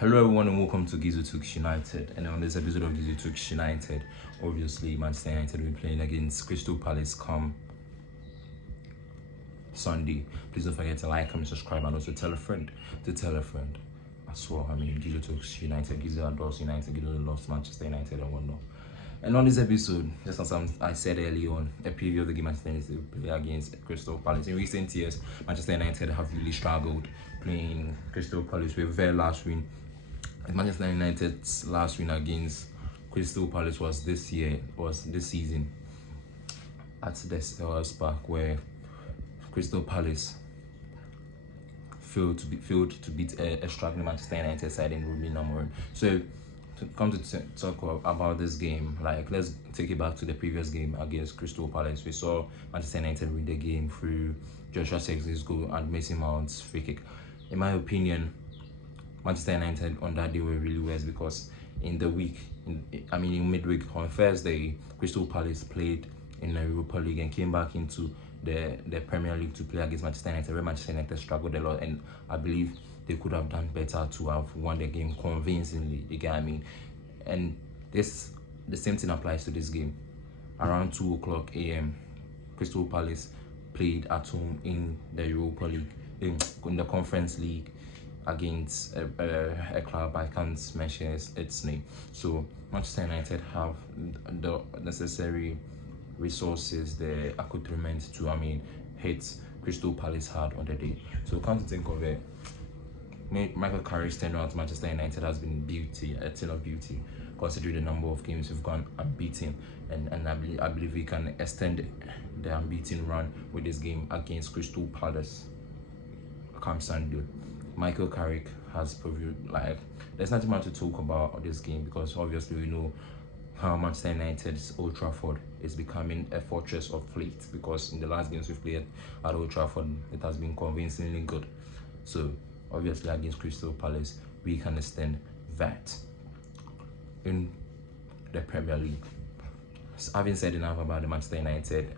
Hello everyone and welcome to Gizu Talks United. And on this episode of Gizu Talks United, obviously Manchester United will be playing against Crystal Palace come Sunday. Please don't forget to like, comment, subscribe, and also tell a friend to tell a friend as well. Gizu Talks United, Gizu adores United, Gizu loves Manchester United and whatnot. And on this episode, just as I said earlier on, a preview of the game Manchester United will play against Crystal Palace. In recent years, Manchester United have really struggled playing Crystal Palace with their last win. Manchester United's last win against Crystal Palace was this season at the Selhurst Park, where Crystal Palace failed to beat a struggling Manchester United side in Ruben Amorim. So to come to talk about this game, let's take it back to the previous game against Crystal Palace. We saw Manchester United win the game through Joshua Zirkzee's goal and Mason Mount's free kick. In my opinion, Manchester United on that day were really worse because in midweek on Thursday, Crystal Palace played in the Europa League and came back into the Premier League to play against Manchester United, where Manchester United struggled a lot, and I believe they could have done better to have won the game convincingly. You get what I mean? And the same thing applies to this game. Around 2:00 a.m., Crystal Palace played at home in the Europa League, in the Conference League, against a club I can't mention its name. So Manchester United have the necessary resources, the accoutrement to hit Crystal Palace hard on the day. So come to think of it, Michael Carrick's turnaround to Manchester United has been a tale of beauty, considering the number of games we've gone unbeaten, and I believe we can extend the unbeaten run with this game against Crystal Palace come Sunday. Michael Carrick has proved there's nothing much to talk about this game because obviously we know how Manchester United's Old Trafford is becoming a fortress of late, because in the last games we've played at Old Trafford it has been convincingly good. So obviously against Crystal Palace we can extend that in the Premier League. So having said enough about the Manchester United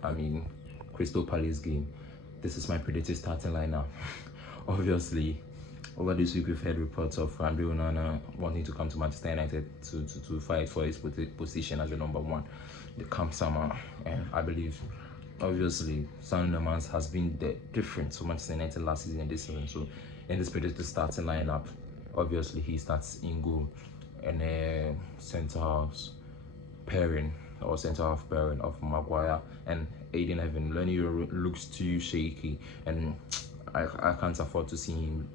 Crystal Palace game, this is my predicted starting lineup. Obviously, over this week we've heard reports of Andre Onana wanting to come to Manchester United to fight for his position as the number one the come summer, and I believe obviously San Lemans has been the difference for Manchester United last season and this season. So in this predicted starting lineup, obviously he starts in goal and a centre-half pairing of Maguire and Aiden Heaven. Lenny looks too shaky, and I can't afford to see him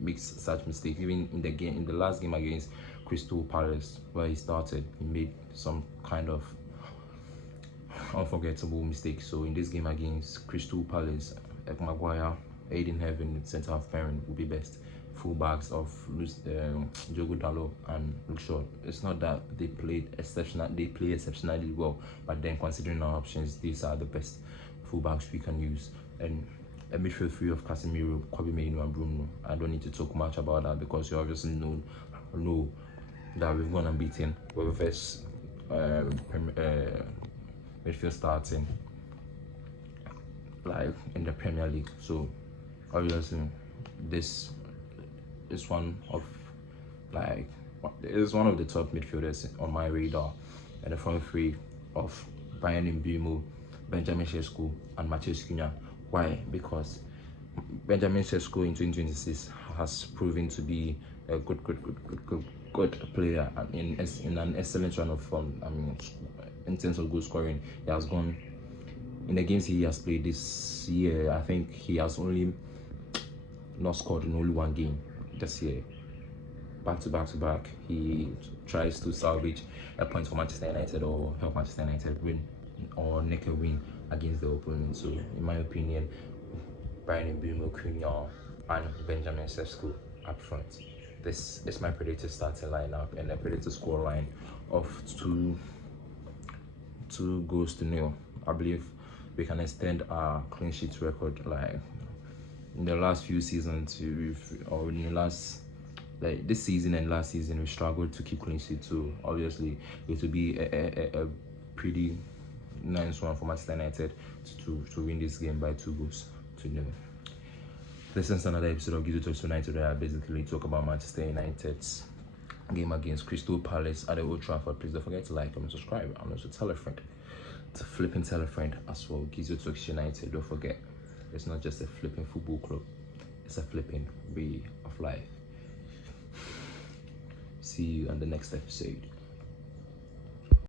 make such mistakes. Even in the last game against Crystal Palace, where he started, he made some kind of unforgettable mistakes. So in this game against Crystal Palace, Maguire, Aiden Heaven, centre half pairing will be best. Fullbacks of Diogo Dalot and Luke Shaw. It's not that they play exceptionally well, but then considering our options, these are the best fullbacks we can use. And a midfield three of Casemiro, Kobe Mainoo and Bruno. I don't need to talk much about that because you obviously know that we've gone unbeaten with the first midfield starting in the Premier League. So obviously this is one of the top midfielders on my radar, and the front three of Brian Mbeumo, Benjamin Sesko and Matheus Cunha. Why? Because Benjamin Sesko in 2026 has proven to be a good player in an excellent run of form. In terms of goal scoring, he has gone in the games he has played this year. I think he has only not scored in only one game this year. Back to back, he tries to salvage a point for Manchester United or help Manchester United win or nick a win against the opponent. So in my opinion, Brian Mbeumo, Cunha and Benjamin Sesko up front. This is my predicted starting lineup and a predicted score line of 2-0. I believe we can extend our clean sheet record in the last few seasons. This season and last season we struggled to keep clean sheet, so obviously it will be a pretty nice one for Manchester United to win this game by 2-0. listen to another episode of Gizo Talks United where I basically talk about Manchester United's game against Crystal Palace at the Old Trafford. Please don't forget to like, comment, subscribe, and also tell a friend. To flipping tell a friend as well. Gizo Talks United, don't forget, it's not just a flipping football club, it's a flipping way of life. See you on the next episode.